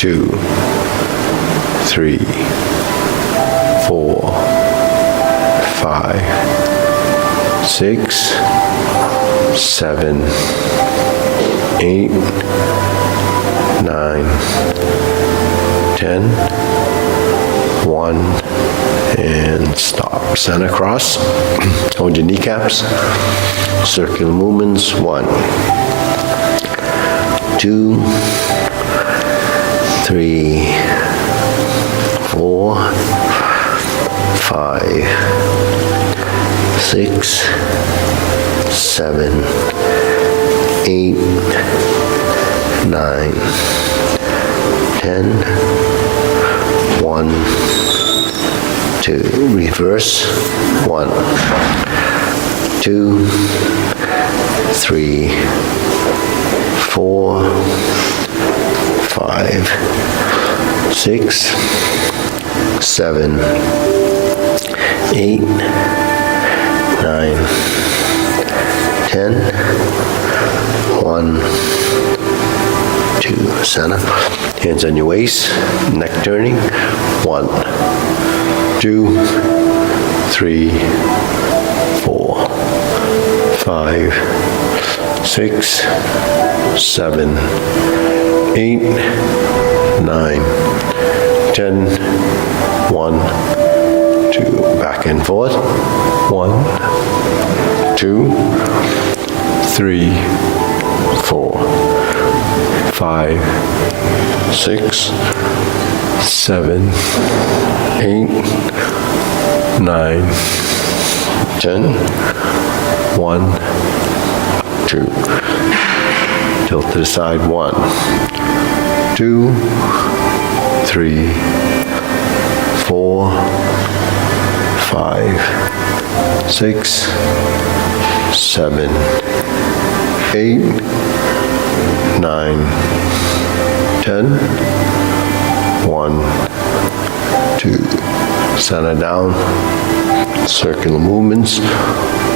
2, 3, 4, 5, 6, 7, 8, 9, 10, 1, and stop. Center cross. Hold your kneecaps. Circular movements. 1, 2, 3, 4, 5, 6, 7, 8, 9, 10, 1, 2. Reverse. 1, 2, 3, 4, 5, 6, 7, 8, 9, 10, 1, 2. Center. Hands on your waist, neck turning. 1, 2, 3, 4, 5, 6, 7, 8, 9, 10, 1, 2. Back and forth. 1, 2, 3, 4, 5, 6, 7, 8, 9, 10, 1, 2. Tilt to the side. 1, 2, 3, 4, 5, 6, 7, 8, 9, 10, 1, 2. Center down. Circular movements.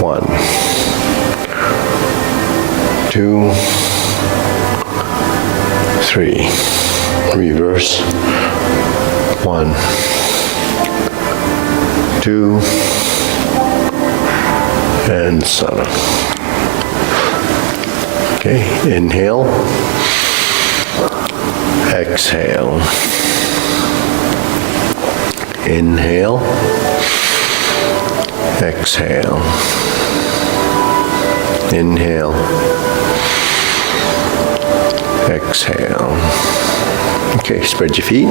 1, 2, 3. Reverse. 1, 2, and center. Okay, inhale. Exhale. Inhale. Exhale. Inhale. Exhale. Okay, spread your feet.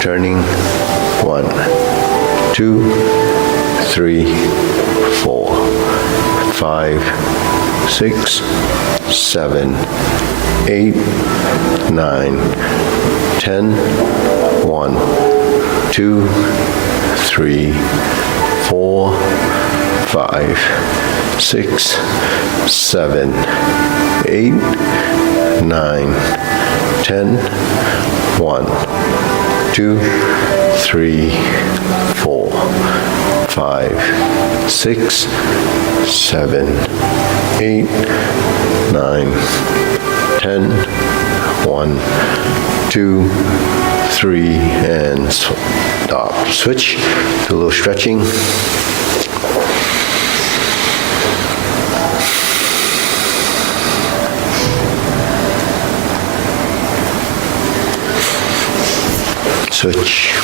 Turning. 1, 2, 3, 4, 5, 6, 7, 8, 9, 10, 1, 2, 3, 4, 5, 6, 7, 8, 9, 10, 1, 2, 3, 4, 5, 6, 7, 8, 9, 10, 1, 2, 3, and stop. Switch. Do a little stretching. Switch.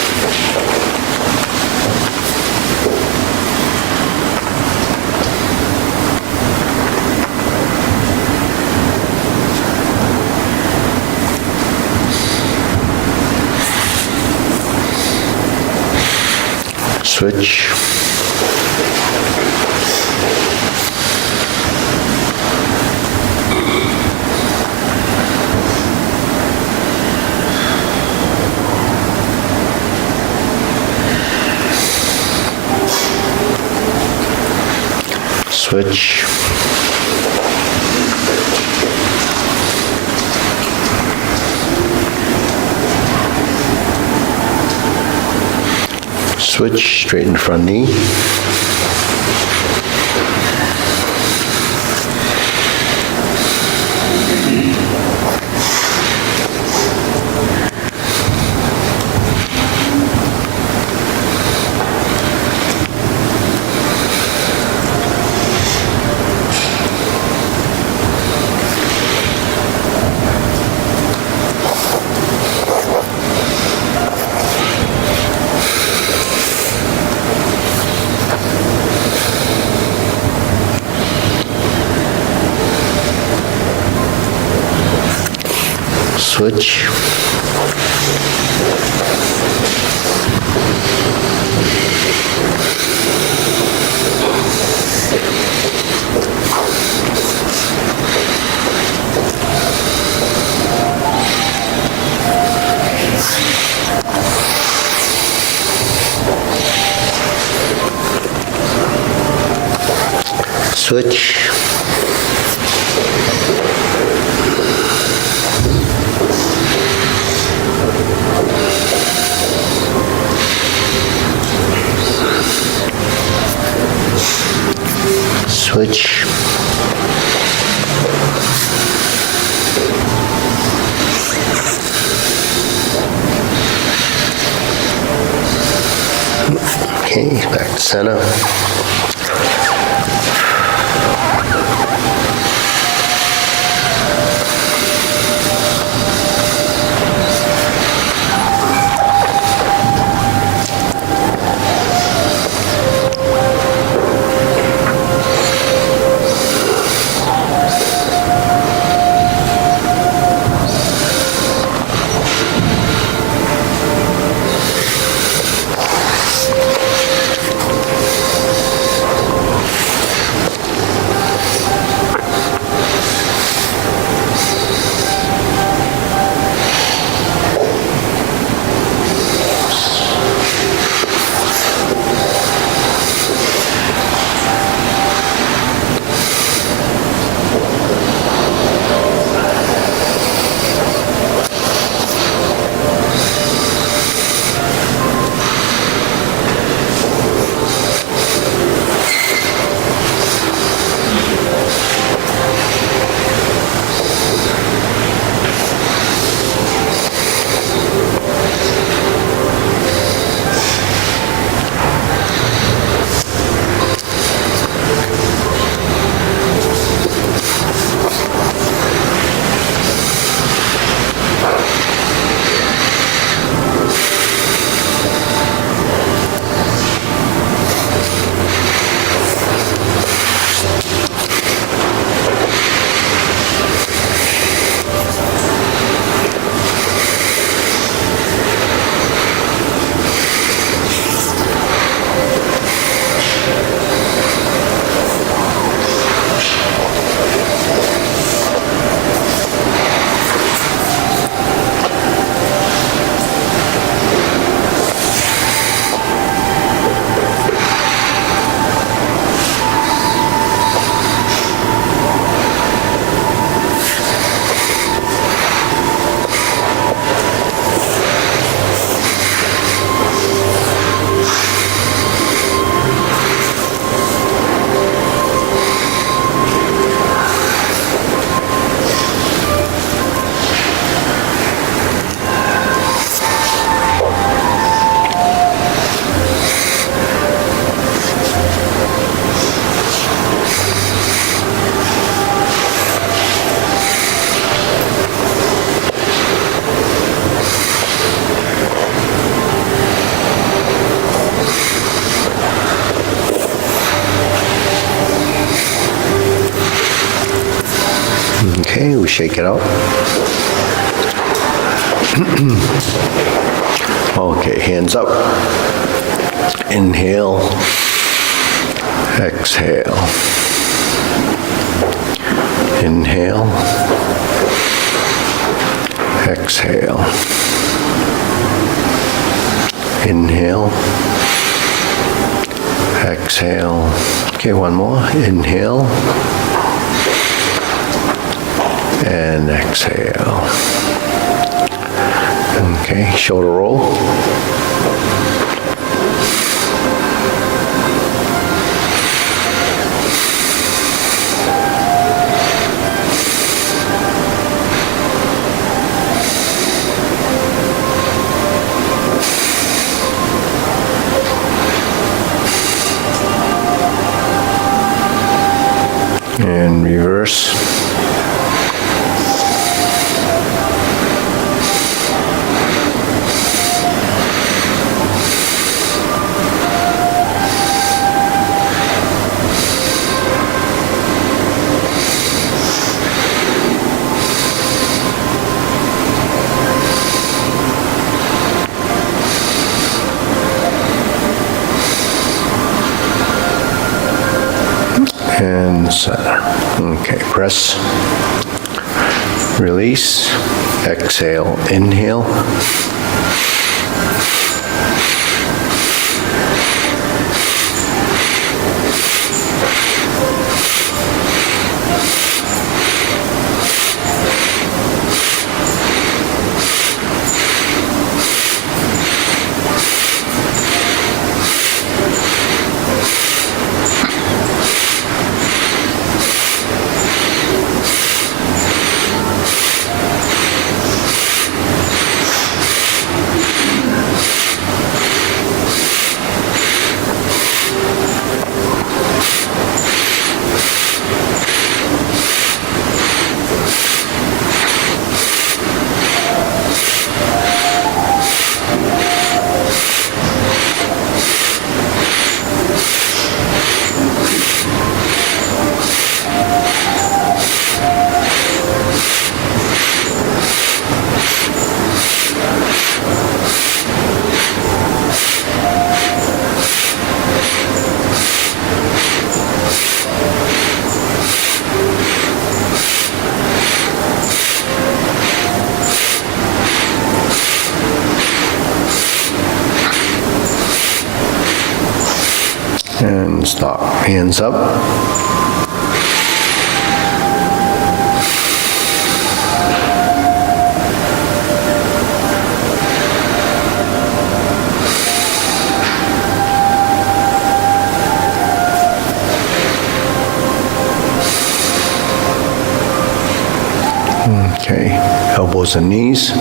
Switch. Switch. Switch, straighten front knee. switch, switch, switch, okay, back to center. Okay, we shake it out. Okay, hands up. Inhale, exhale. Inhale, exhale. Inhale, exhale. Okay, one more. Inhale and exhale. Okay, shoulder roll. And reverse. the center. Okay, press. Release. Exhale, inhale. And stop. Hands up. Okay, elbows and knees.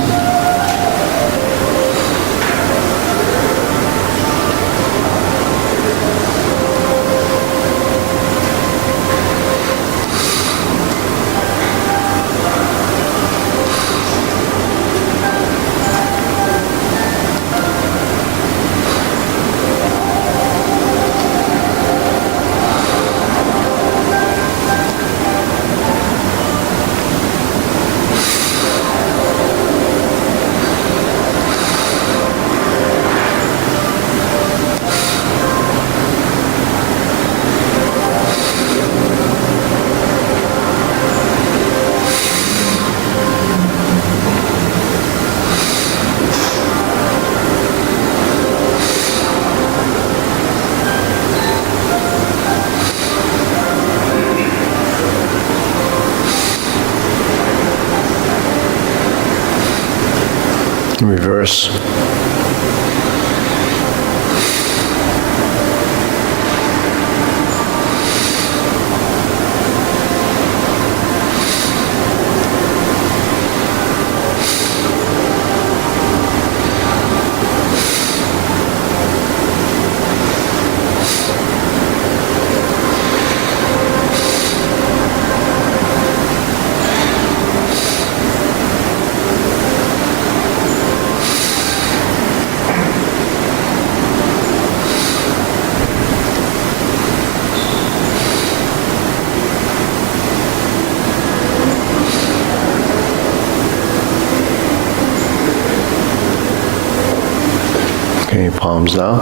Reverse. Okay, palms down.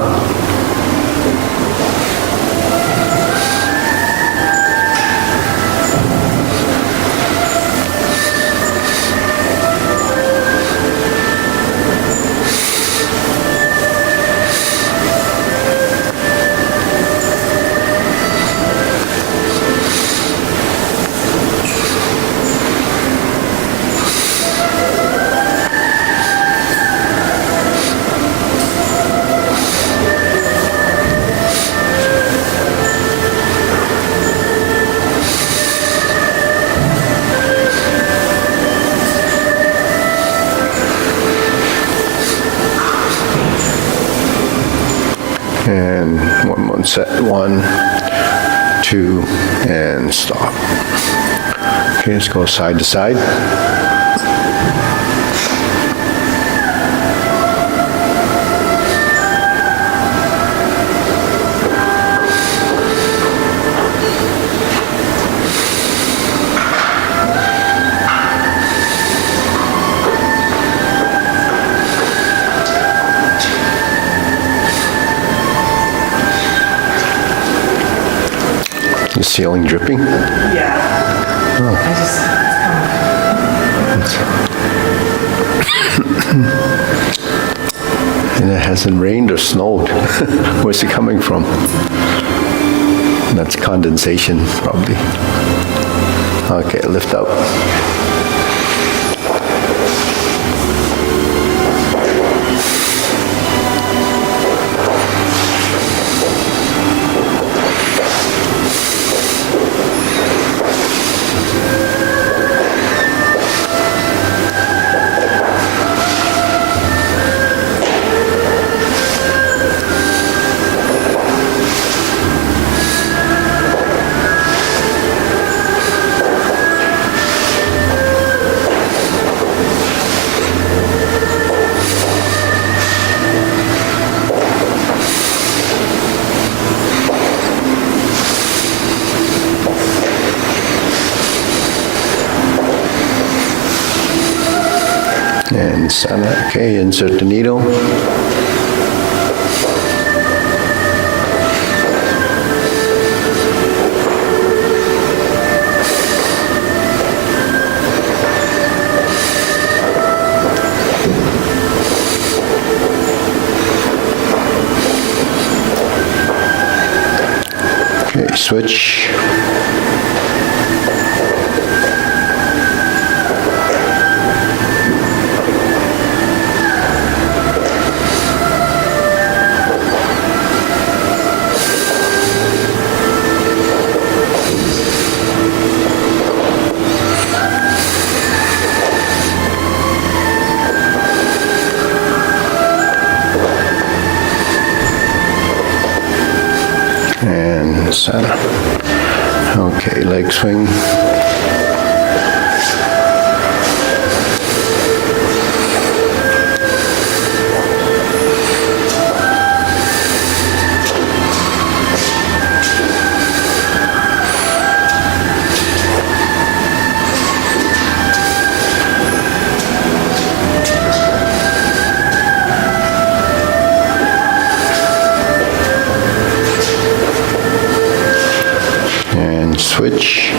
And one more set. 1, 2, and stop. Okay, let's go side to side. ceiling dripping? Yeah. I just, And it hasn't rained or snowed. Where's it coming from? That's condensation, probably. Okay, lift up. And center. Okay, insert the needle. Okay, switch. And center. Okay, leg swing. And switch.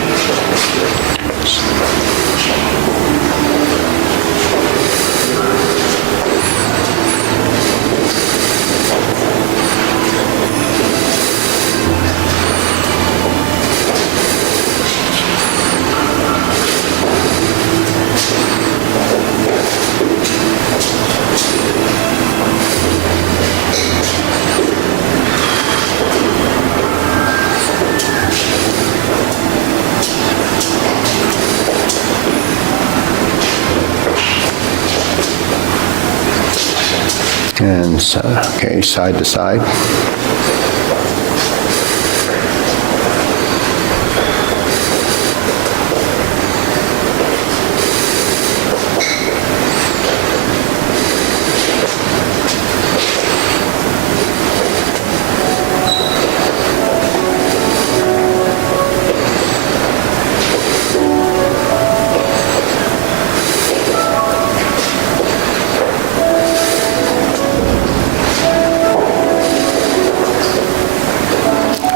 And okay, side to side.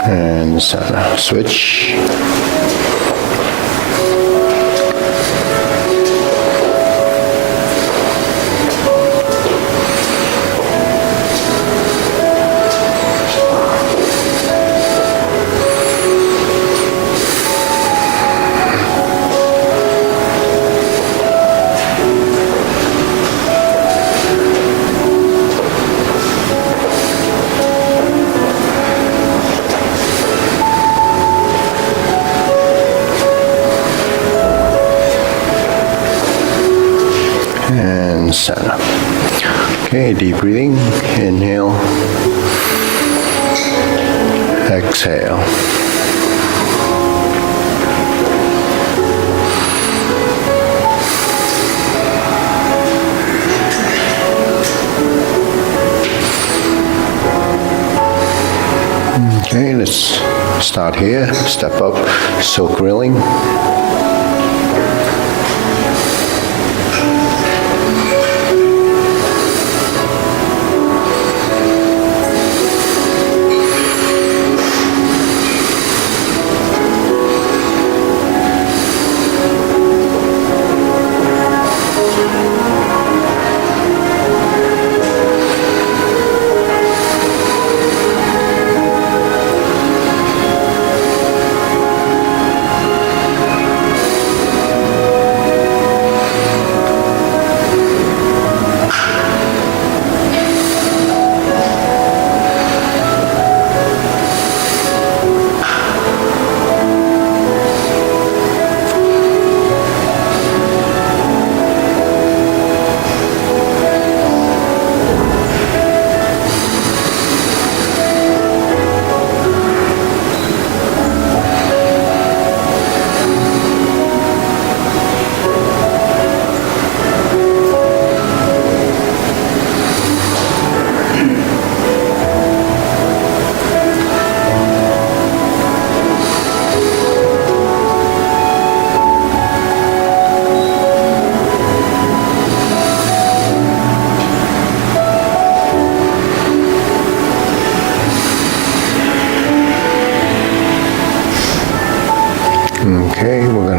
And switch. And center. Okay, deep breathing. Inhale. Exhale. Okay, let's start here. Step up, silk grilling.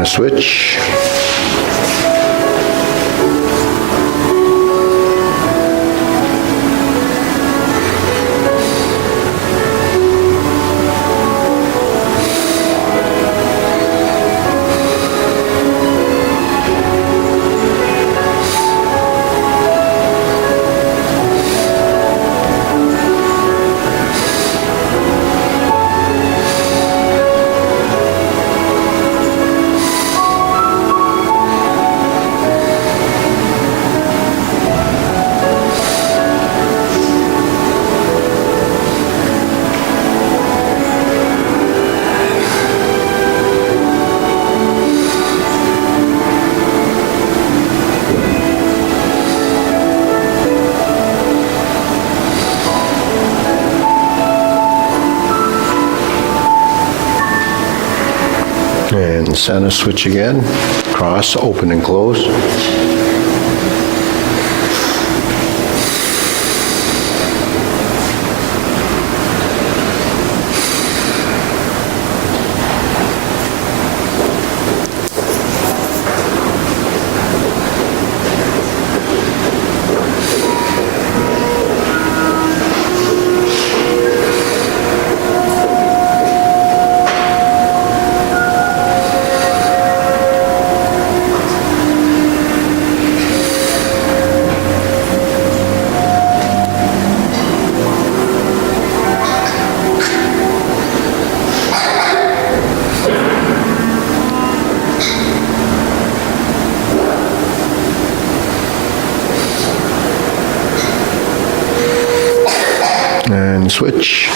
a switch. And center switch again, cross, open and close. And switch.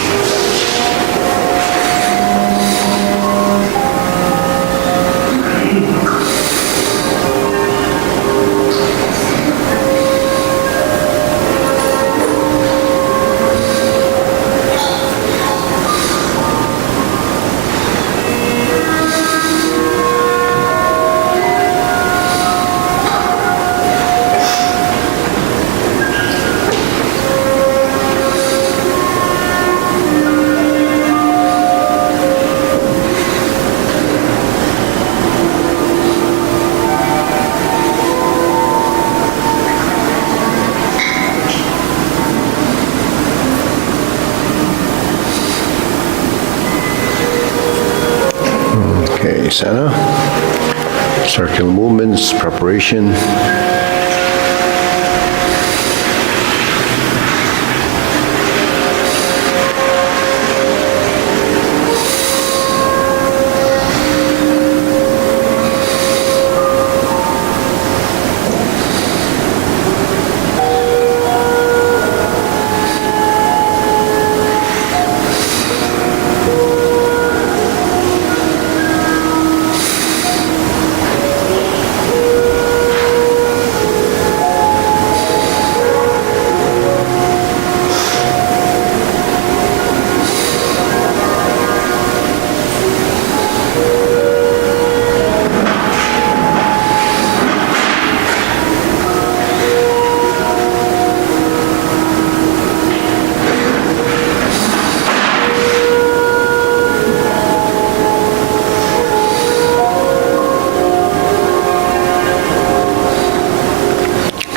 Okay, center. Circular movements, preparation.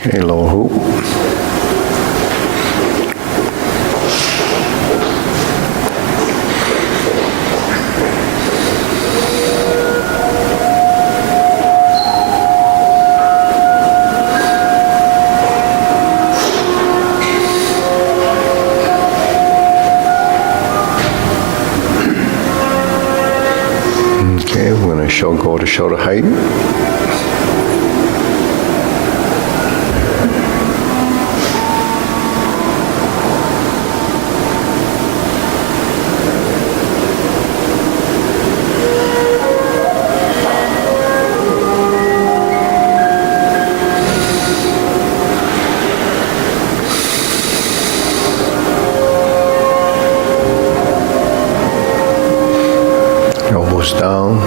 Okay, lower hoop. Okay, we're going to go to shoulder height. Elbows down.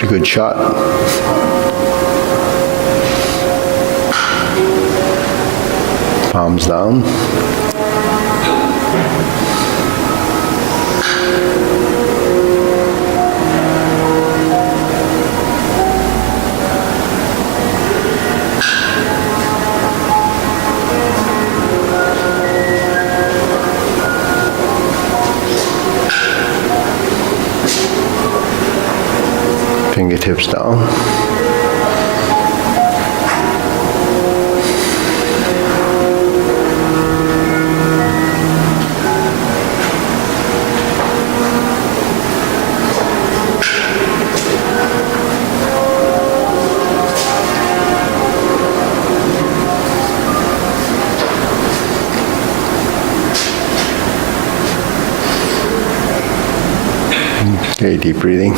Pretty good shot. Palms down. Fingertips down. Okay, deep breathing.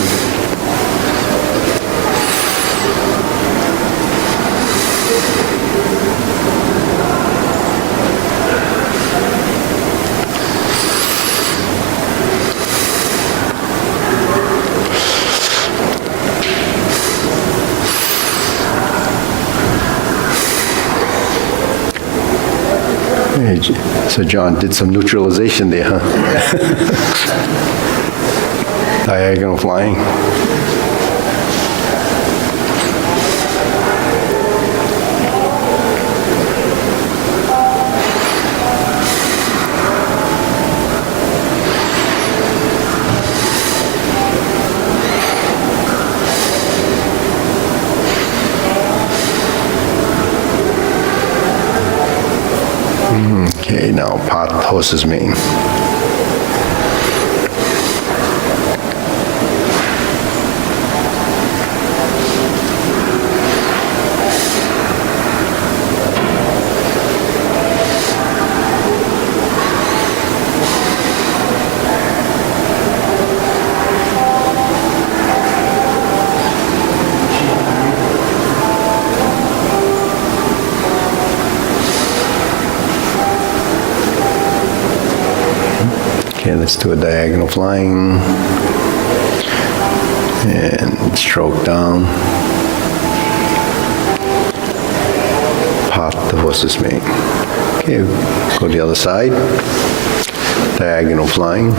Hey, so John did some neutralization there, huh? Diagonal flying. Okay, now part the horse's mane. Okay, let's do a diagonal flying. And stroke down. Part the horse's mane. Okay, go to the other side. Diagonal flying.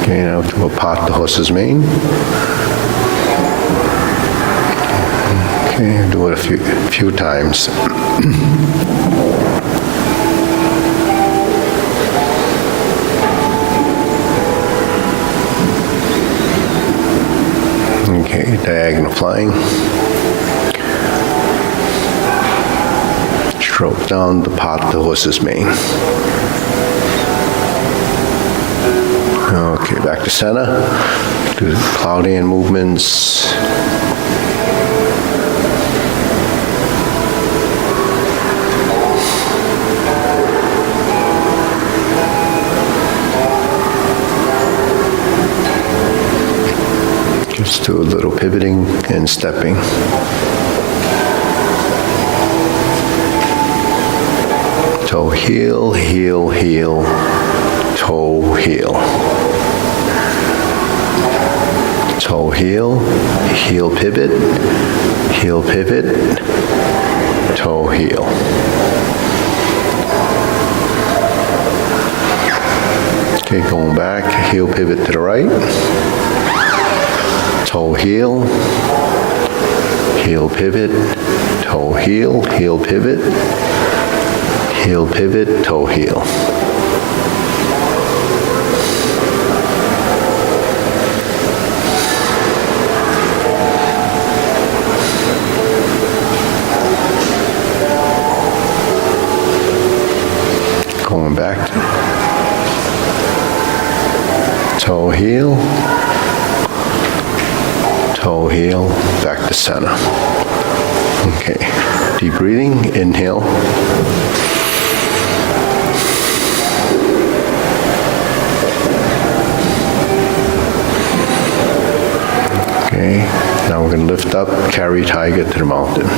Okay, now we'll part the horse's mane. Okay, do it a few times. Okay, diagonal flying. Stroke down to part the horse's mane. Okay, back to center. Do cloud hand movements. Just do a little pivoting and stepping. Toe heel, heel, heel, toe heel. Toe heel, heel pivot, toe heel. Okay, going back, heel pivot to the right. Toe heel, heel pivot, toe heel, heel pivot, toe heel. heel, toe heel, back to center. Okay, deep breathing, inhale. Okay, now we're going to lift up, carry tiger to the mountain.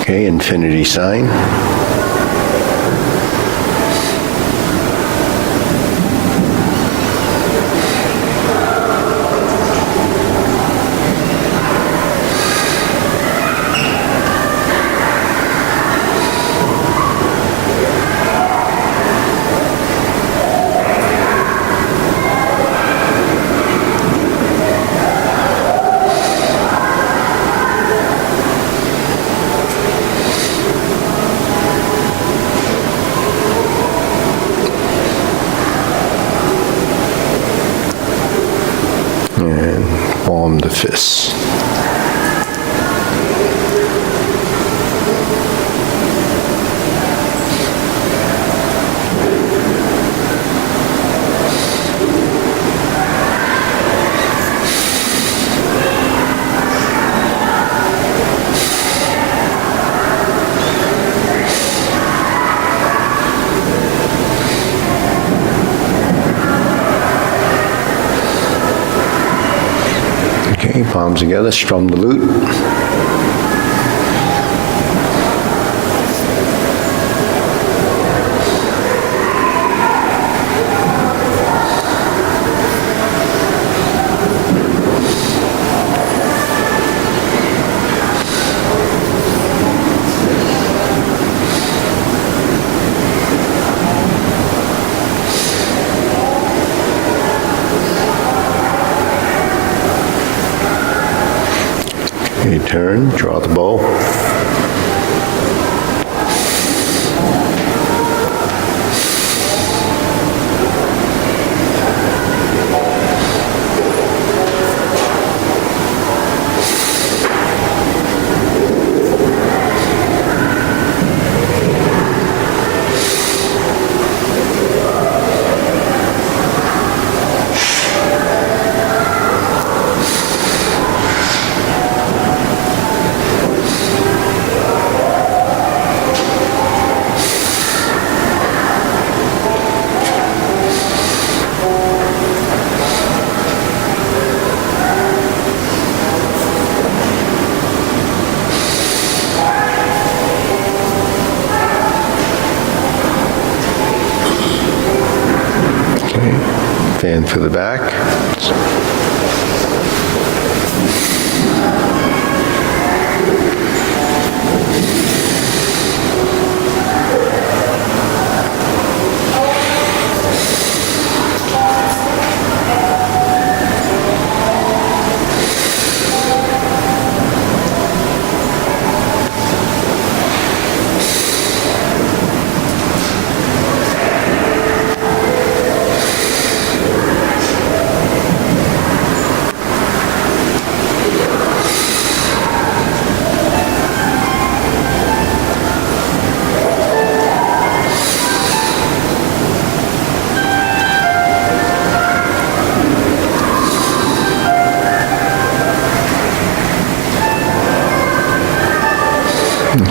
Okay, infinity sign. And palm the fists. Okay, palms together, strum the lute. Okay, turn, draw the bow. Fan for the back.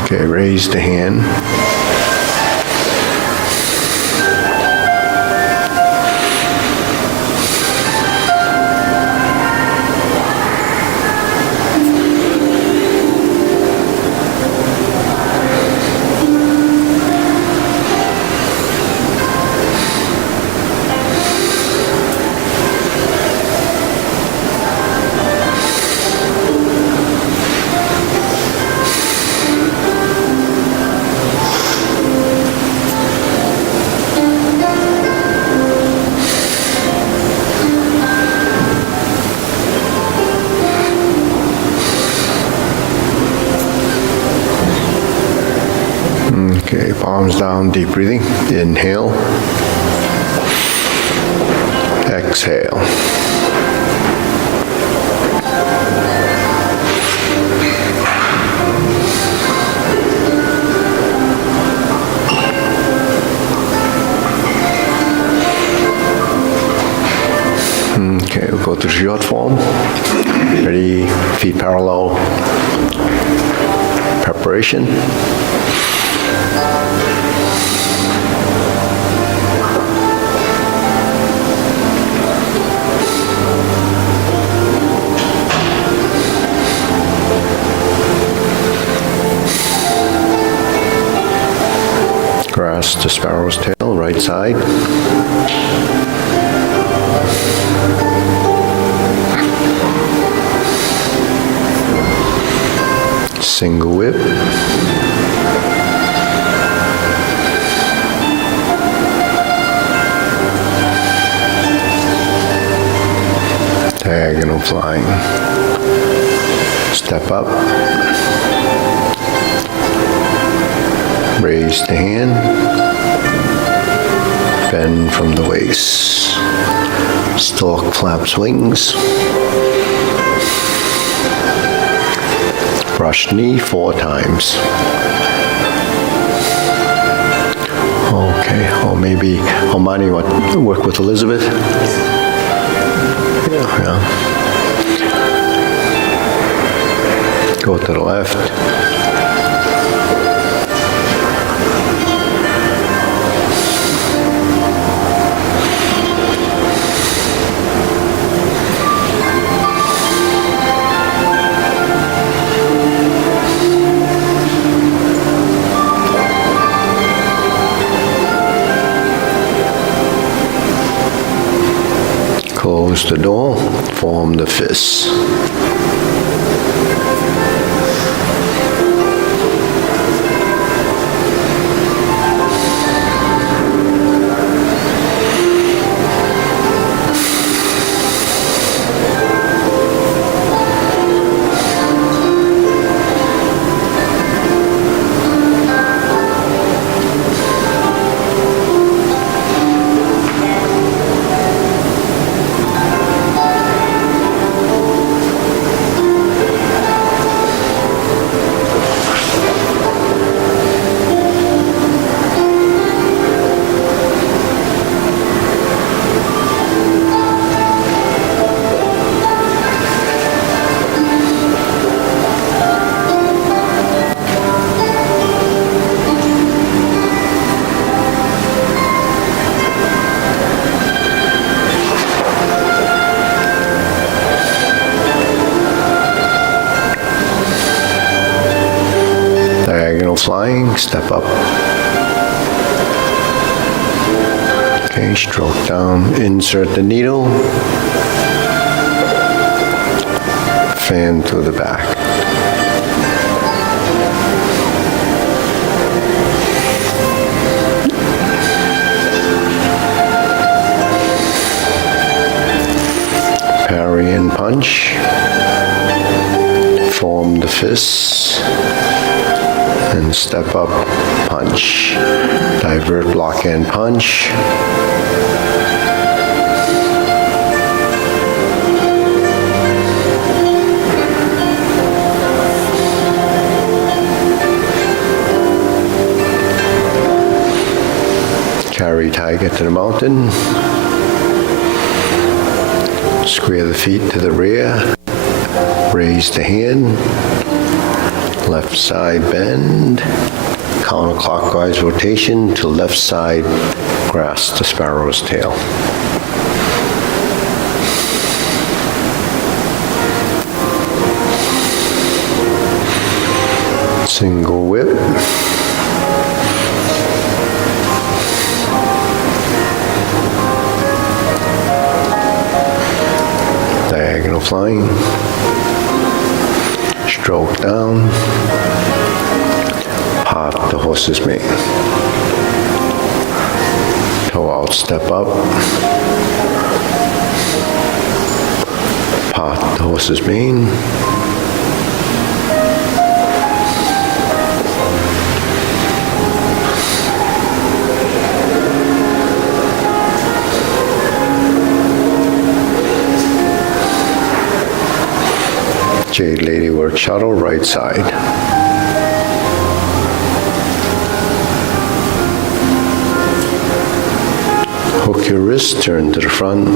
Okay, raise the hand. Okay, palms down, deep breathing. Inhale. Exhale. Okay, we'll go to short form. Ready, feet parallel. Preparation. Grasp the sparrow's tail, right side. Single whip. Diagonal flying. Step up. Raise the hand. Bend from the waist. Stalk flaps wings. Brush knee 4 times. Okay, or maybe Almighty work with Elizabeth. Yeah. Go to the left. Close the door, form the fists. Flying, step up. Okay, stroke down, insert the needle. Fan to the back. Parry and punch. Form the fists. And step up, punch. Divert, block, and punch. Carry tiger to the mountain. Square the feet to the rear. Raise the hand. Left side bend, counterclockwise rotation to left side, grasp the sparrow's tail. Single whip. Diagonal flying. Stroke down, part the horse's mane. Toe out, step up, part the horse's mane. lady work shuttle, right side. Hook your wrist, turn to the front.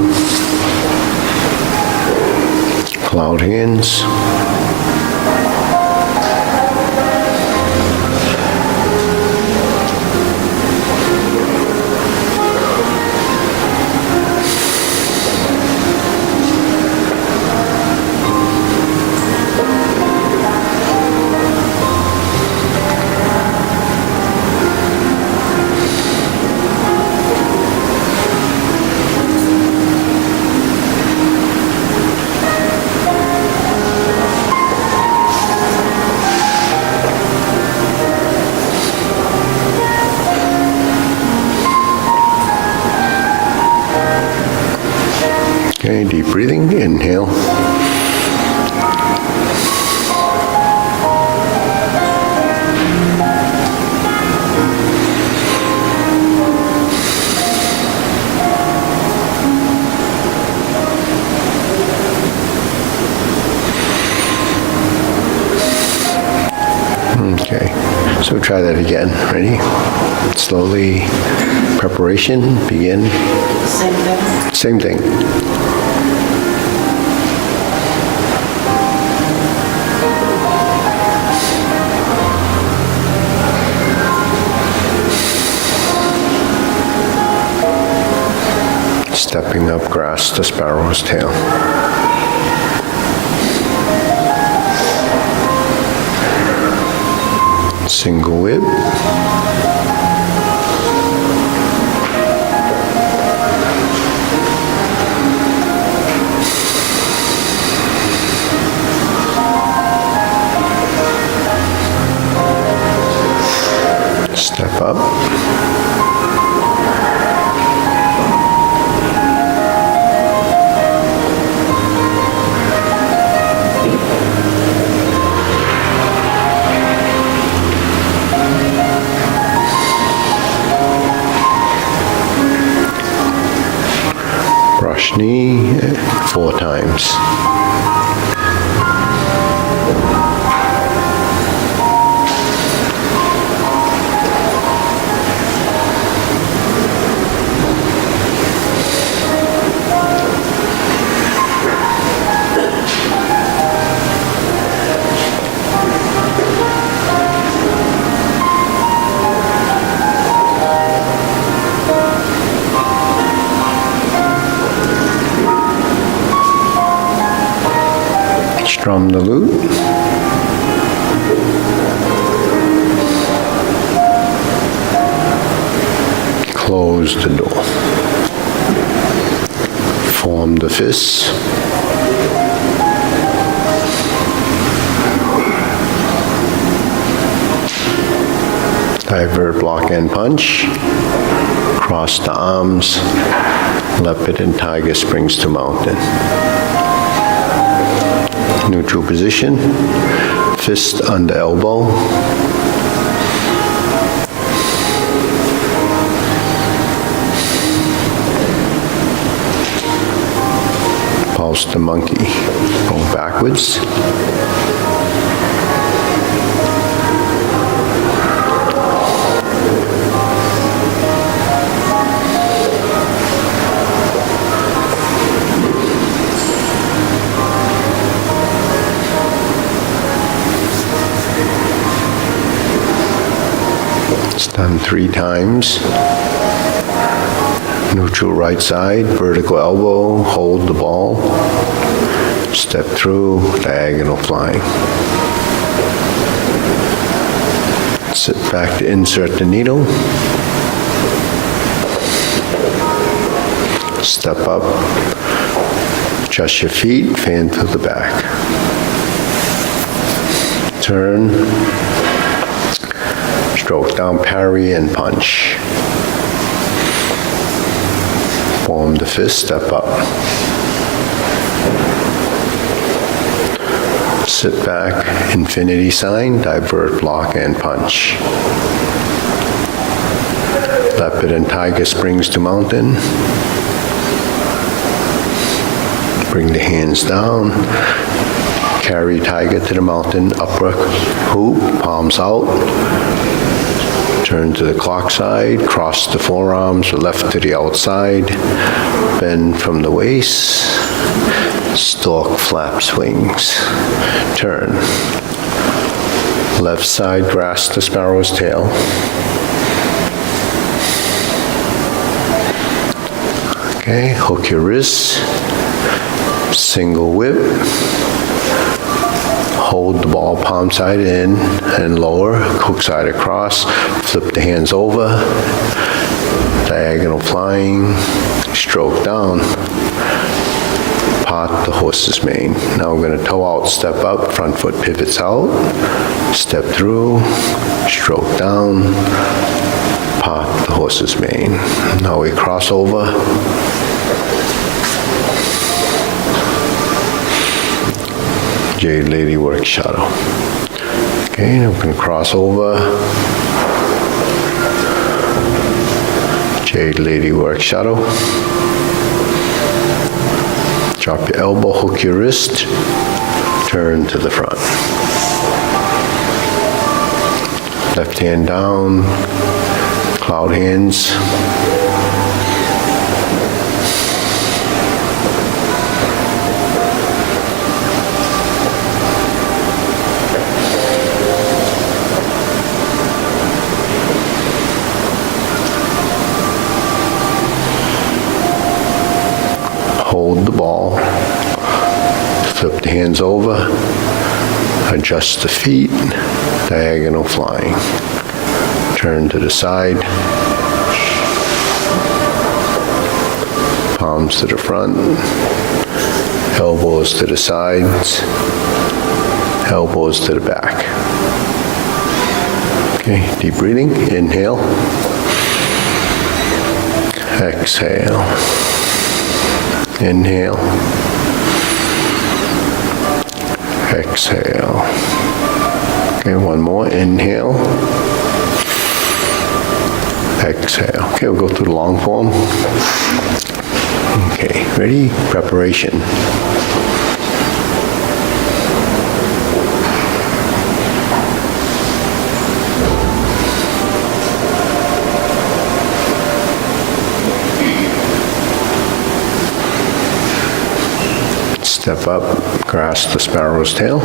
Cloud hands. Okay, deep breathing, inhale. Okay, so try that again. Ready? Slowly, preparation, begin. Same thing. Same thing. Stepping up, grasp the sparrow's tail. Single whip. Step up. Brush knee 4 times. Strum the lute. Close the door. Form the fists. Divert, block, and punch. Cross the arms. Leopard and tiger springs to mountain. Neutral position, fist under elbow. Pulse the monkey, go backwards. It's done 3 times. Neutral right side, vertical elbow, hold the ball. Step through, diagonal flying. Sit back to insert the needle. Step up, adjust your feet, fan to the back. Turn. Stroke down, parry, and punch. Form the fist, step up. Sit back, infinity sign, divert, block, and punch. Leopard and tiger springs to mountain. Bring the hands down. Carry tiger to the mountain, upper hoop, palms out. Turn to the clock side, cross the forearms, left to the outside. Bend from the waist. Stork flaps wings. Turn. Left side, grasp the sparrow's tail. Okay, hook your wrists. Single whip. Hold the ball palm side in and lower, hook side across, flip the hands over, diagonal flying, stroke down, part the horse's mane. Now we're going to toe out, step up, front foot pivots out, step through, stroke down, part the horse's mane. Now we cross over. Jade Lady work shadow. Okay, now we can cross over. Jade Lady work shadow. Drop your elbow, hook your wrist, turn to the front. Left hand down, cloud hands. Hold the ball, flip the hands over, adjust the feet, diagonal flying. Turn to the side, palms to the front, elbows to the sides, elbows to the back. Okay, deep breathing, inhale, exhale. Inhale. Exhale. Okay, one more. Inhale. Exhale. Okay, we'll go through the long form. Okay, ready? Preparation. Step up, grasp the sparrow's tail.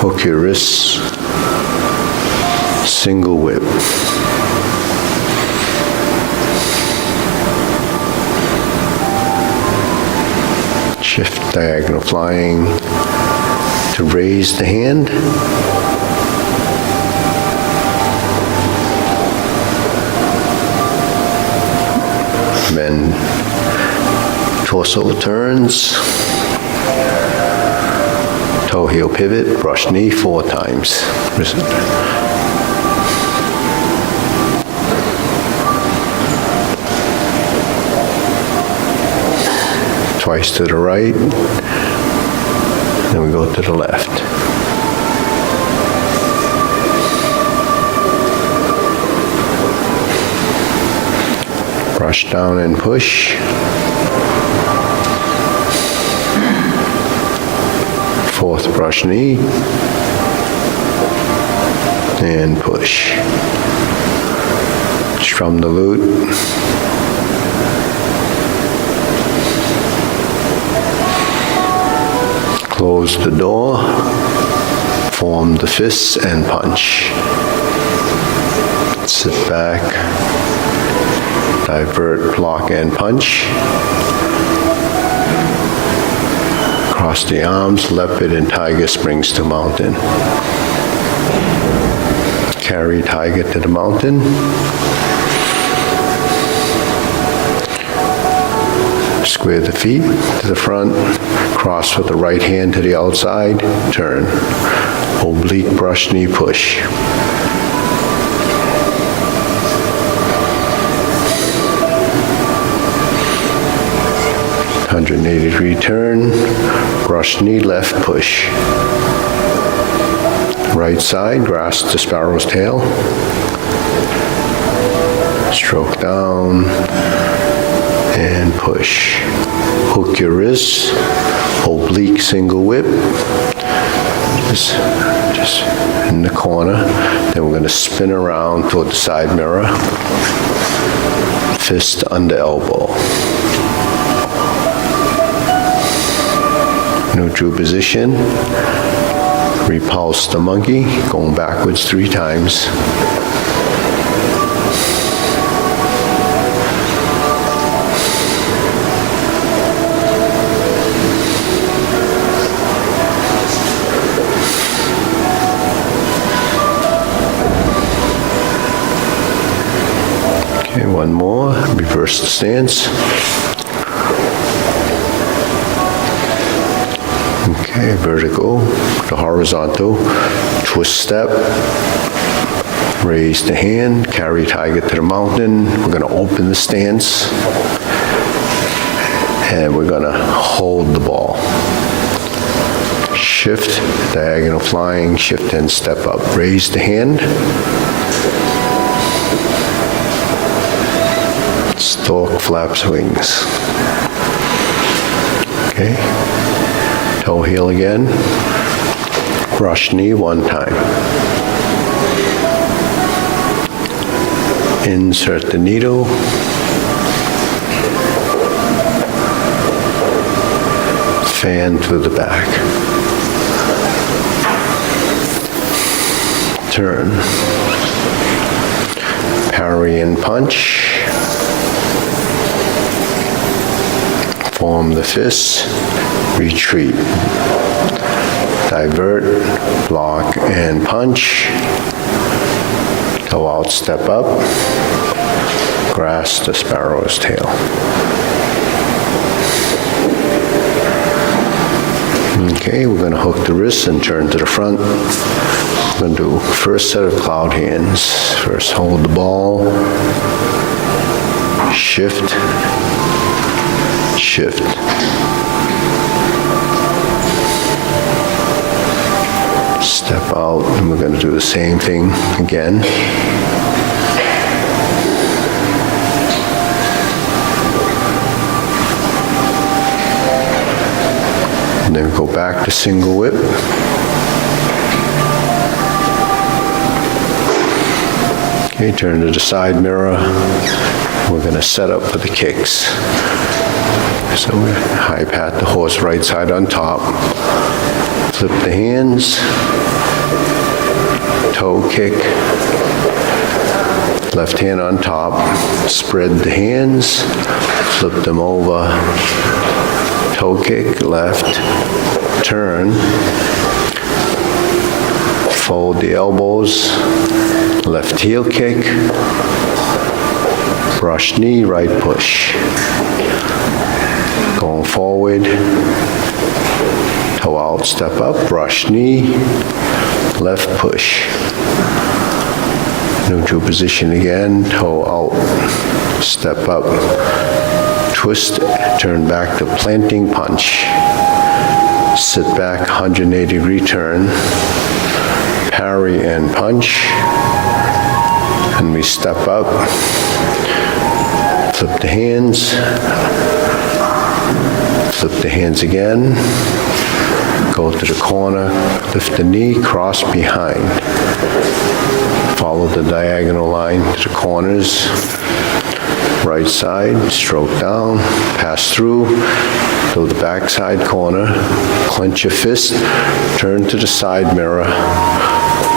Hook your wrists, single whip. Shift diagonal flying to raise the hand. Bend, torso turns, toe heel pivot, brush knee 4 times. Twice to the right, then we go to the left. Brush down and push. Fourth brush knee. And push. Strum the lute. Close the door. Form the fists and punch. Sit back. Divert, lock, and punch. Cross the arms, leopard and tiger springs to mountain. Carry tiger to the mountain. Square the feet to the front. Cross with the right hand to the outside. Turn. Oblique brush knee push. 180-degree turn, brush knee left push. Right side, grasp the sparrow's tail. Stroke down and push. Hook your wrists, oblique single whip, just in the corner. Then we're going to spin around toward the side mirror, fist under elbow. Neutral position, repulse the monkey, going backwards 3 times. Okay, one more, reverse the stance. Okay, vertical to horizontal, twist step, raise the hand, carry tiger to the mountain. We're going to open the stance, and we're going to hold the ball. Shift, diagonal flying, shift and step up. Raise the hand. Stork flaps wings. Okay. Toe heel again. Brush knee 1 time. Insert the needle. Fan through the back. Turn. Parry and punch. Form the fists. Retreat. Divert, block, and punch. Toe out, step up. Grasp the sparrow's tail. Okay, we're going to hook the wrists and turn to the front. We're going to do first set of cloud hands. First, hold the ball. Shift. Shift. Step out, and we're going to do the same thing again. And then go back to single whip. Okay, turn to the side mirror. We're going to set up for the kicks. So we high pat the horse right side on top. Flip the hands. Toe kick. Left hand on top. Spread the hands. Flip them over. Toe kick, left. Turn. Fold the elbows. Left heel kick. Brush knee, right push. Going forward. Toe out, step up, brush knee, left push. Neutral position again, toe out, step up, twist, turn back to planting punch. Sit back, 180-degree turn, parry and punch, and we step up, flip the hands, flip the hands again, go to the corner, lift the knee, cross behind. Follow the diagonal line to the corners. Right side, stroke down, pass through, to the back side corner, clench your fist, turn to the side mirror,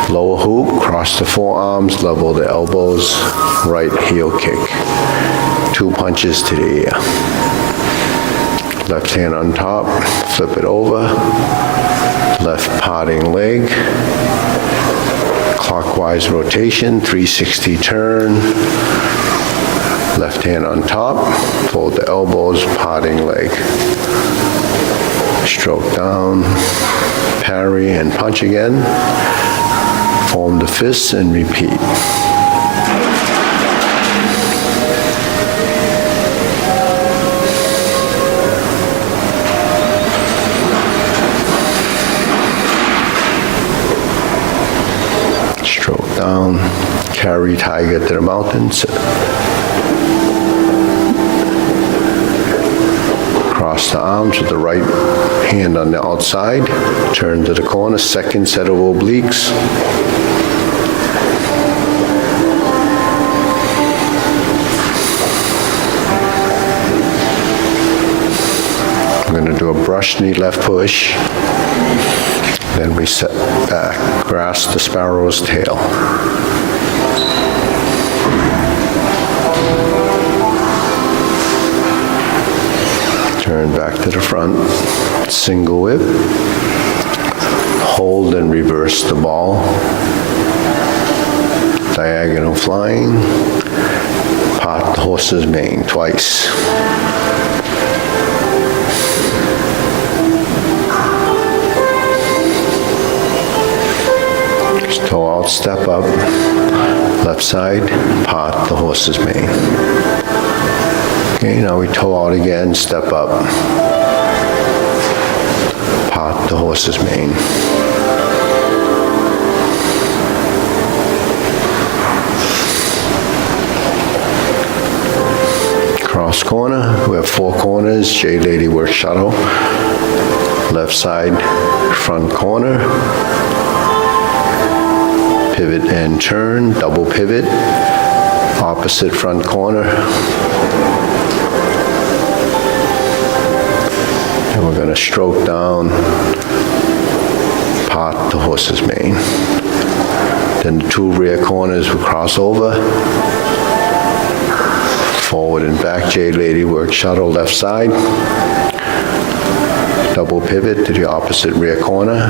lower hoop, cross the forearms, level the elbows, right heel kick. 2 punches to the ear. Left hand on top, flip it over, left parting leg, clockwise rotation, 360 turn, left hand on top, fold the elbows, parting leg, stroke down, parry and punch again, form the fists and repeat. Stroke down, carry tiger to the mountains. Cross the arms with the right hand on the outside. Turn to the corner, second set of obliques. I'm going to do a brush knee left push. Then we set back, grasp the sparrow's tail. Turn back to the front, single whip. Hold and reverse the ball. Diagonal flying. Part the horse's mane twice. Toe out, step up, left side, part the horse's mane. Okay, now we toe out again, step up, part the horse's mane. Cross corner, we have 4 corners, J-Lady work shuttle, left side, front corner, pivot and turn, double pivot, opposite front corner. And we're going to stroke down, part the horse's mane. Then the 2 rear corners will cross over. Forward and back, J-Lady work shuttle left side. Double pivot to the opposite rear corner.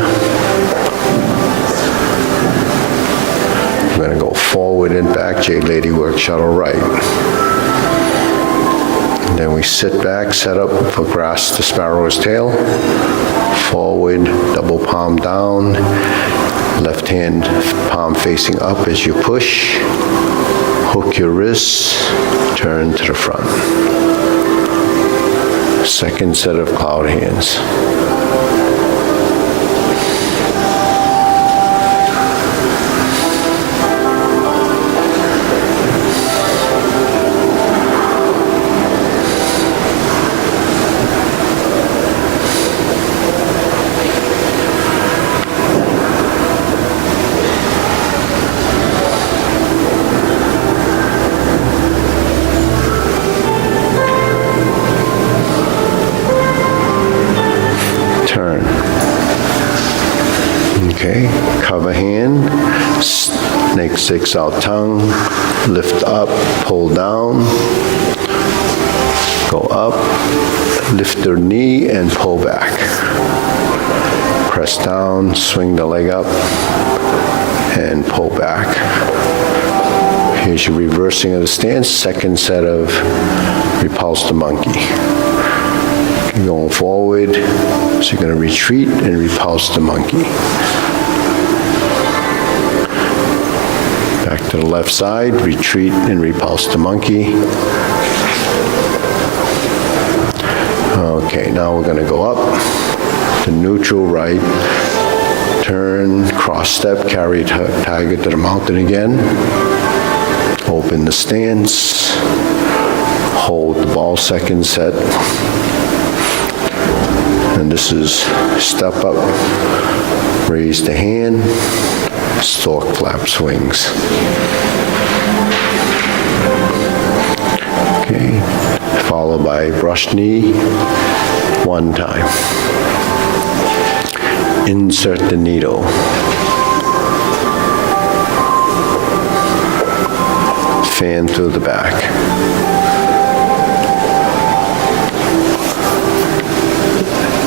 We're going to go forward and back, J-Lady work shuttle right. And then we sit back, set up for grasp the sparrow's tail. Forward, double palm down, left hand palm facing up as you push. Hook your wrists, turn to the front. Second set of cloud hands. Okay, cover hand, snake 6 out tongue, lift up, pull down, go up, lift their knee and pull back. Press down, swing the leg up, and pull back. Here's your reversing of the stance, second set of repulse the monkey. You're going forward, so you're going to retreat and repulse the monkey. Back to the left side, retreat and repulse the monkey. Okay, now we're going to go up to neutral right, turn, cross step, carry tiger to the mountain again. Open the stance, hold the ball second set. And this is step up, raise the hand, stork flap swings. Okay, followed by brush knee, 1 time. Insert the needle. Fan through the back.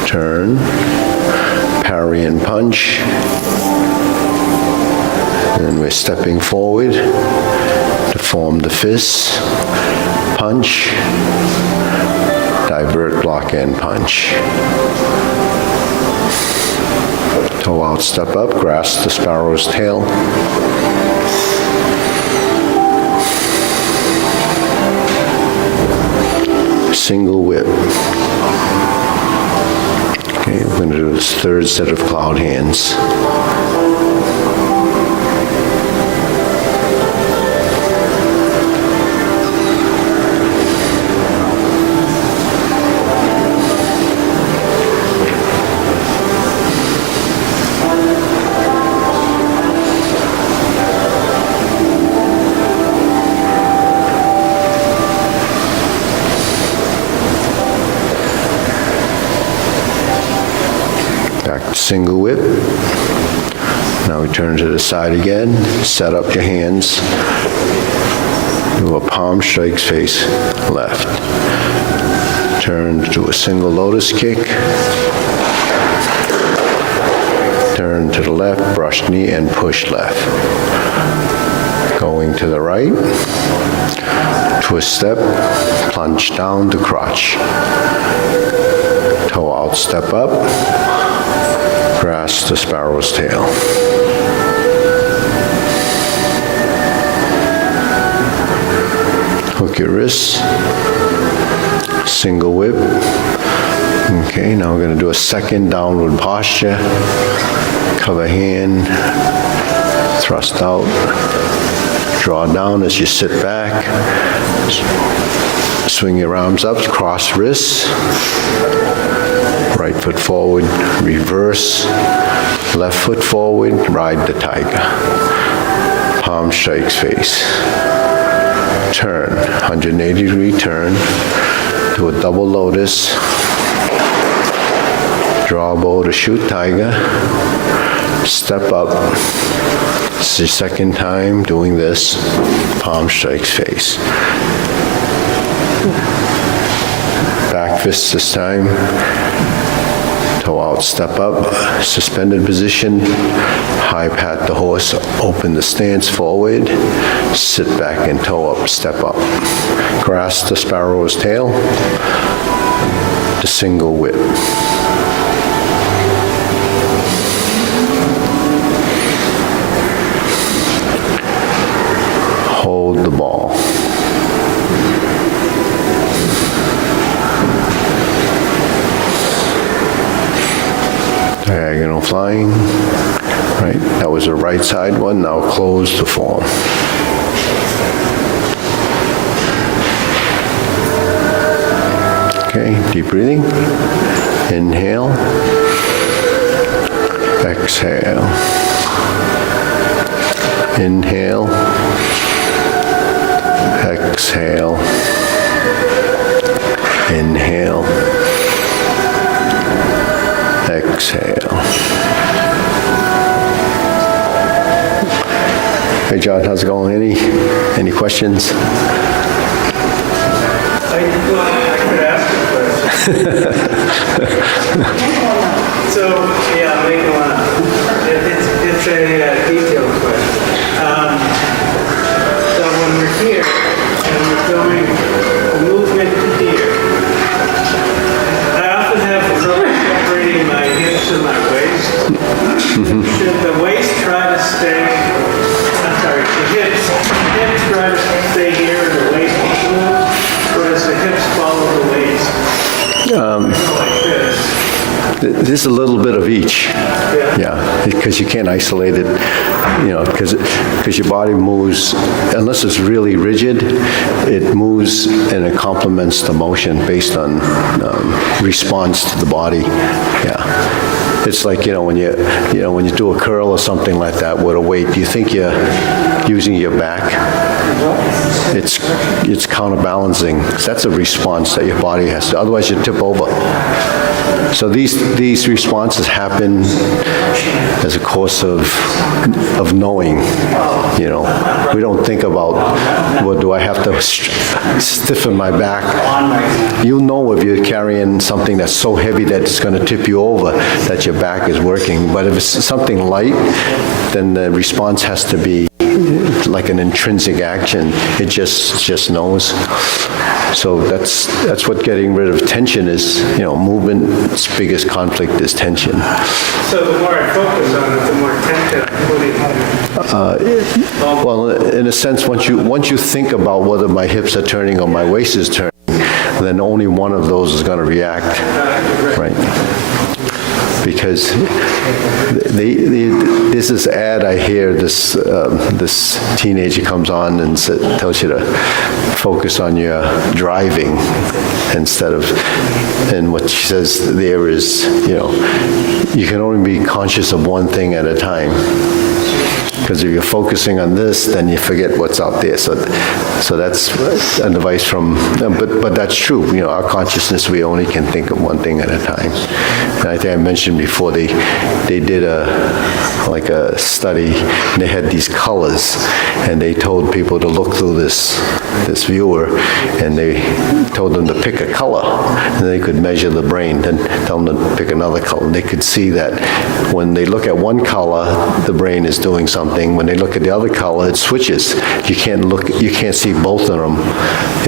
Turn, parry and punch. And we're stepping forward to form the fist, punch, divert, block, and punch. Toe out, step up, grasp the sparrow's tail. Single whip. Okay, we're going to do this third set of cloud hands. Single whip. Now we turn to the side again. Set up your hands. Do a palm strikes face left. Turn to a single lotus kick. Turn to the left, brush knee and push left. Going to the right. Twist step, plunge down to crotch. Toe out, step up. Grasp the sparrow's tail. Hook your wrists. Single whip. Okay, now we're going to do a second downward posture. Cover hand. Thrust out. Draw down as you sit back. Swing your arms up, cross wrists. Right foot forward, reverse. Left foot forward, ride the tiger. Palm strikes face. Turn, 180-degree turn. Do a double lotus. Draw bow to shoot tiger. Step up. This is your second time doing this. Palm strikes face. Back fist this time. Toe out, step up. Suspended position. High pat the horse. Open the stance forward. Sit back and toe up, step up. Grasp the sparrow's tail. The single whip. Hold the ball. Diagonal flying. Right, that was the right side one. Now close the form. Okay, deep breathing. Inhale. Exhale. Inhale. Exhale. Inhale. Exhale. Hey John, how's it going? Any questions? I could ask a question. So, yeah, I'm making one up. It's a detailed question. So when we're here and we're doing a movement here, I often have trouble separating my hips and my waist. Should the waist try to stay, I'm sorry, the hips try to stay here and the waist move, or does the hips follow the waist? Like this. There's a little bit of each. Yeah, because you can't isolate it, because your body moves, unless it's really rigid, it moves and it complements the motion based on response to the body. Yeah. It's like, when you do a curl or something like that with a weight, do you think you're using your back? It's counterbalancing. That's a response that your body has to, otherwise you tip over. So these responses happen as a course of knowing. We don't think about, well, do I have to stiffen my back? You'll know if you're carrying something that's so heavy that it's going to tip you over, that your back is working. But if it's something light, then the response has to be like an intrinsic action. It just knows. So that's what getting rid of tension is. Movement's biggest conflict is tension. So the more I focus on it, the more tension I'm putting on. Well, in a sense, once you think about whether my hips are turning or my waist is turning, then only one of those is going to react, right? Because there's this ad I hear, this teenager comes on and tells you to focus on your driving instead of, and what she says there is, you can only be conscious of one thing at a time. Because if you're focusing on this, then you forget what's out there. So that's an advice from, but that's true. You know, our consciousness, we only can think of one thing at a time. And I think I mentioned before, they did a study, and they had these colors, and they told people to look through this viewer, and they told them to pick a color, and they could measure the brain, then tell them to pick another color. And they could see that when they look at one color, the brain is doing something. When they look at the other color, it switches. You can't see both of them.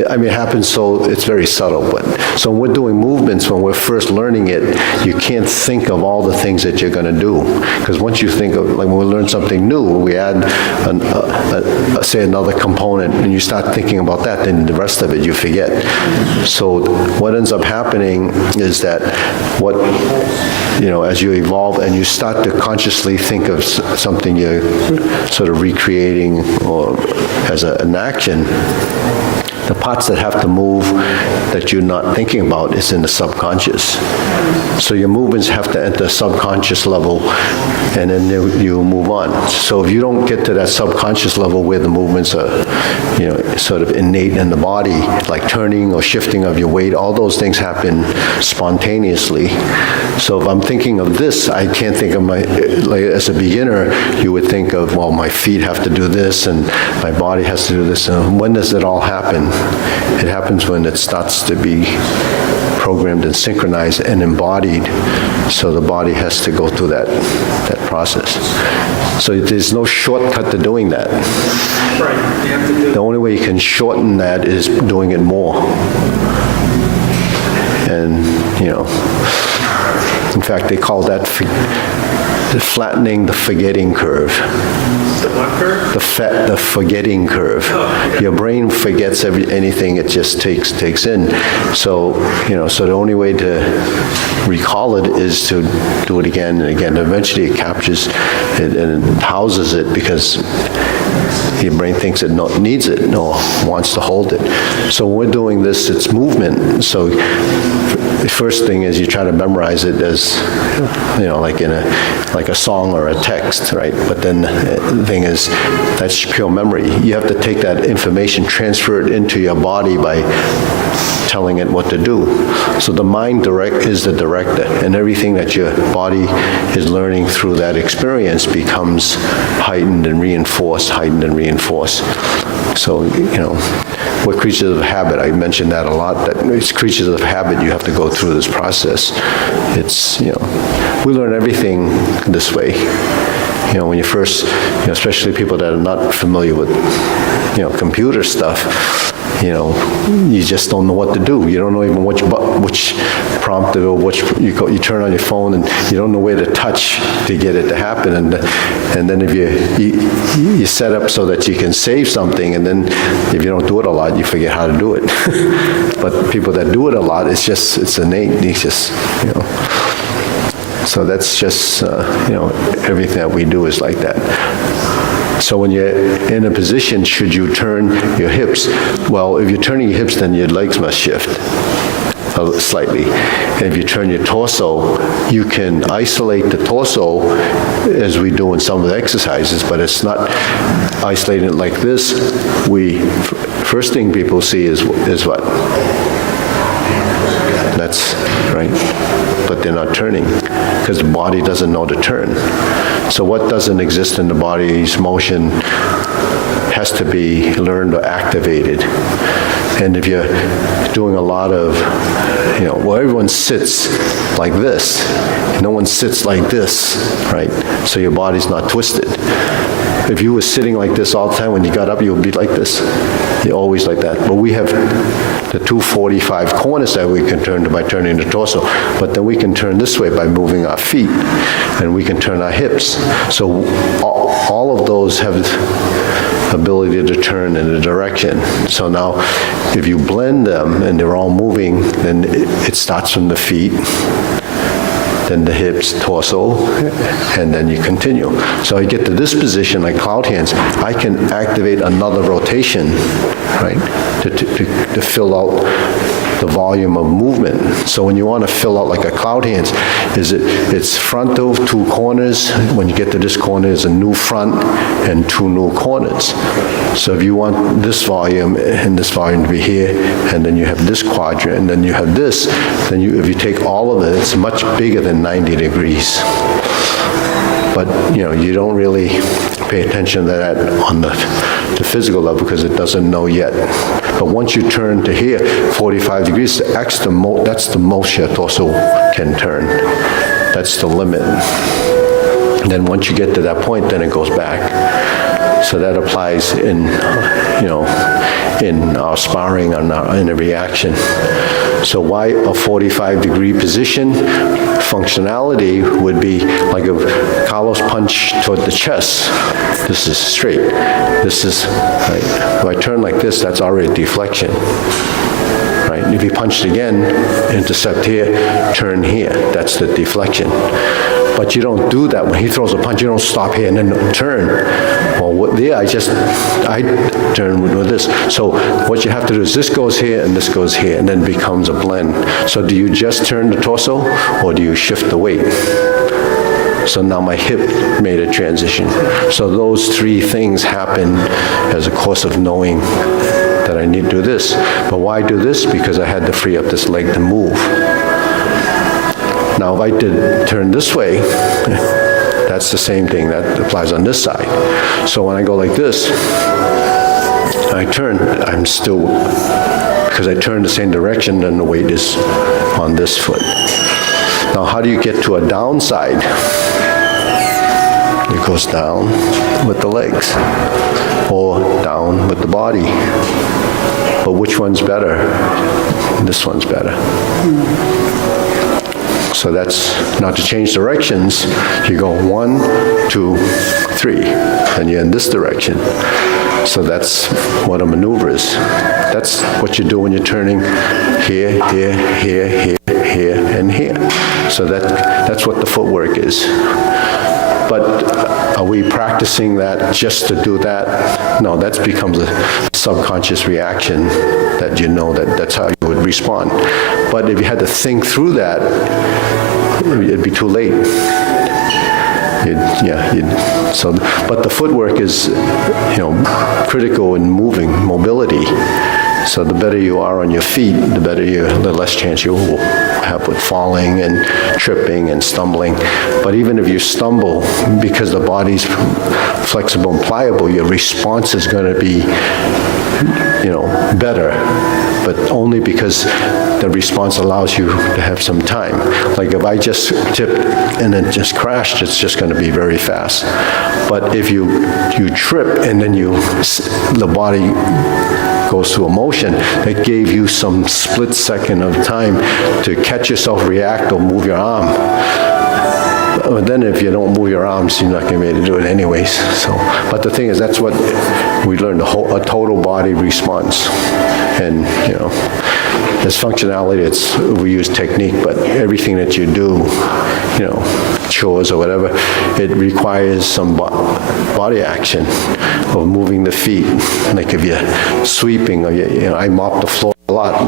I mean, it happens, so it's very subtle. But so when we're doing movements, when we're first learning it, you can't think of all the things that you're going to do. Because once you think of, like when we learn something new, we add, say, another component, and you start thinking about that, then the rest of it you forget. So what ends up happening is that as you evolve and you start to consciously think of something you're sort of recreating or as an action, the parts that have to move that you're not thinking about is in the subconscious. So your movements have to enter subconscious level, and then you move on. So if you don't get to that subconscious level where the movements are, sort of innate in the body, like turning or shifting of your weight, all those things happen spontaneously. So if I'm thinking of this, I can't think of as a beginner, you would think of, well, my feet have to do this, and my body has to do this. And when does it all happen? It happens when it starts to be programmed and synchronized and embodied, so the body has to go through that process. So there's no shortcut to doing that. Right, you have to do The only way you can shorten that is doing it more. And, in fact, they call that flattening the forgetting curve. the what curve? The forgetting curve. Your brain forgets anything it just takes in. So, so the only way to recall it is to do it again and again. Eventually it captures it and it houses it because your brain thinks it needs it or wants to hold it. So when we're doing this, it's movement. So the first thing is you try to memorize it as, like a song or a text, right? But then the thing is, that's pure memory. You have to take that information, transfer it into your body by telling it what to do. So the mind is the director, and everything that your body is learning through that experience becomes heightened and reinforced, So, we're creatures of habit. I mentioned that a lot, that it's creatures of habit. You have to go through this process. It's, we learn everything this way. When you first, especially people that are not familiar with, computer stuff, you just don't know what to do. You don't know even which prompt or you turn on your phone, and you don't know where to touch to get it to happen. And then if you set up so that you can save something, and then if you don't do it a lot, you forget how to do it. But people that do it a lot, it's innate. It's just, So that's just, everything that we do is like that. So when you're in a position, should you turn your hips? Well, if you're turning your hips, then your legs must shift slightly. And if you turn your torso, you can isolate the torso as we do in some of the exercises, but it's not isolating it like this. First thing people see is what? That's right. But they're not turning because the body doesn't know to turn. So what doesn't exist in the body's motion has to be learned or activated. And if you're doing a lot of, everyone sits like this. No one sits like this, right? So your body's not twisted. If you were sitting like this all the time, when you got up, you would be like this. You're always like that. But we have the 245 corners that we can turn by turning the torso. But then we can turn this way by moving our feet, and we can turn our hips. So all of those have ability to turn in a direction. So now, if you blend them and they're all moving, then it starts from the feet, then the hips, torso, and then you continue. So I get to this position, like cloud hands, I can activate another rotation, right, to fill out the volume of movement. So when you want to fill out like a cloud hands, it's frontal, 2 corners. When you get to this corner, there's a new front and 2 new corners. So if you want this volume and this volume to be here, and then you have this quadrant, and then you have this, then if you take all of it, it's much bigger than 90 degrees. But, you don't really pay attention to that on the physical level because it doesn't know yet. But once you turn to here, 45 degrees, that's the most your torso can turn. That's the limit. And then once you get to that point, then it goes back. So that applies in our sparring, in a reaction. So why a 45-degree position? Functionality would be like if Carlos punched toward the chest. This is straight. This is, right? If I turn like this, that's already a deflection. Right? If he punched again, intercept here, turn here, that's the deflection. But you don't do that. When he throws a punch, you don't stop here and then turn. Well, I turn with this. So what you have to do is this goes here and this goes here, and then becomes a blend. So do you just turn the torso, or do you shift the weight? So now my hip made a transition. So those 3 things happen as a course of knowing that I need to do this. But why do this? Because I had to free up this leg to move. Now, if I did turn this way, that's the same thing that applies on this side. So when I go like this, I turn, I'm still, because I turn the same direction, then the weight is on this foot. Now, how do you get to a downside? It goes down with the legs, or down with the body. But which one's better? This one's better. So that's not to change directions. You go 1, 2, 3, and you're in this direction. So that's what a maneuver is. That's what you do when you're turning here, here, here, here, here, and here. So that's what the footwork is. But are we practicing that just to do that? No, that becomes a subconscious reaction that that's how you would respond. But if you had to think through that, it'd be too late. But the footwork is, critical in moving, mobility. So the better you are on your feet, the less chance you will have with falling and tripping and stumbling. But even if you stumble, because the body's flexible and pliable, your response is going to be, better. But only because the response allows you to have some time. Like if I just tipped and then just crashed, it's just going to be very fast. But if you trip and then the body goes through a motion, that gave you some split second of time to catch yourself, react, or move your arm. But then if you don't move your arms, you're not going to be able to do it anyways. So, but the thing is, that's what we learned, a total body response. And, as functionality, we use technique, but everything that you do, chores or whatever, it requires some body action of moving the feet. Like if you're sweeping, or I mop the floor a lot.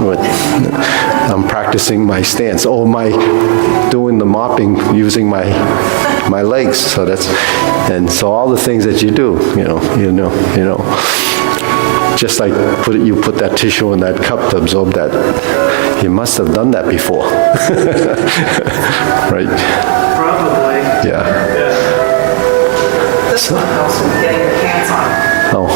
I'm practicing my stance. Doing the mopping using my legs. So so all the things that you do, just like you put that tissue in that cup to absorb that. You must have done that before. Right? Probably. Yeah. This one helps with getting your pants on. Oh.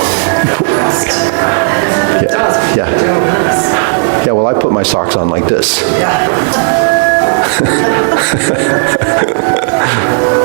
It does. Yeah. Doing this. Yeah, well, I put my socks on like this. Yeah.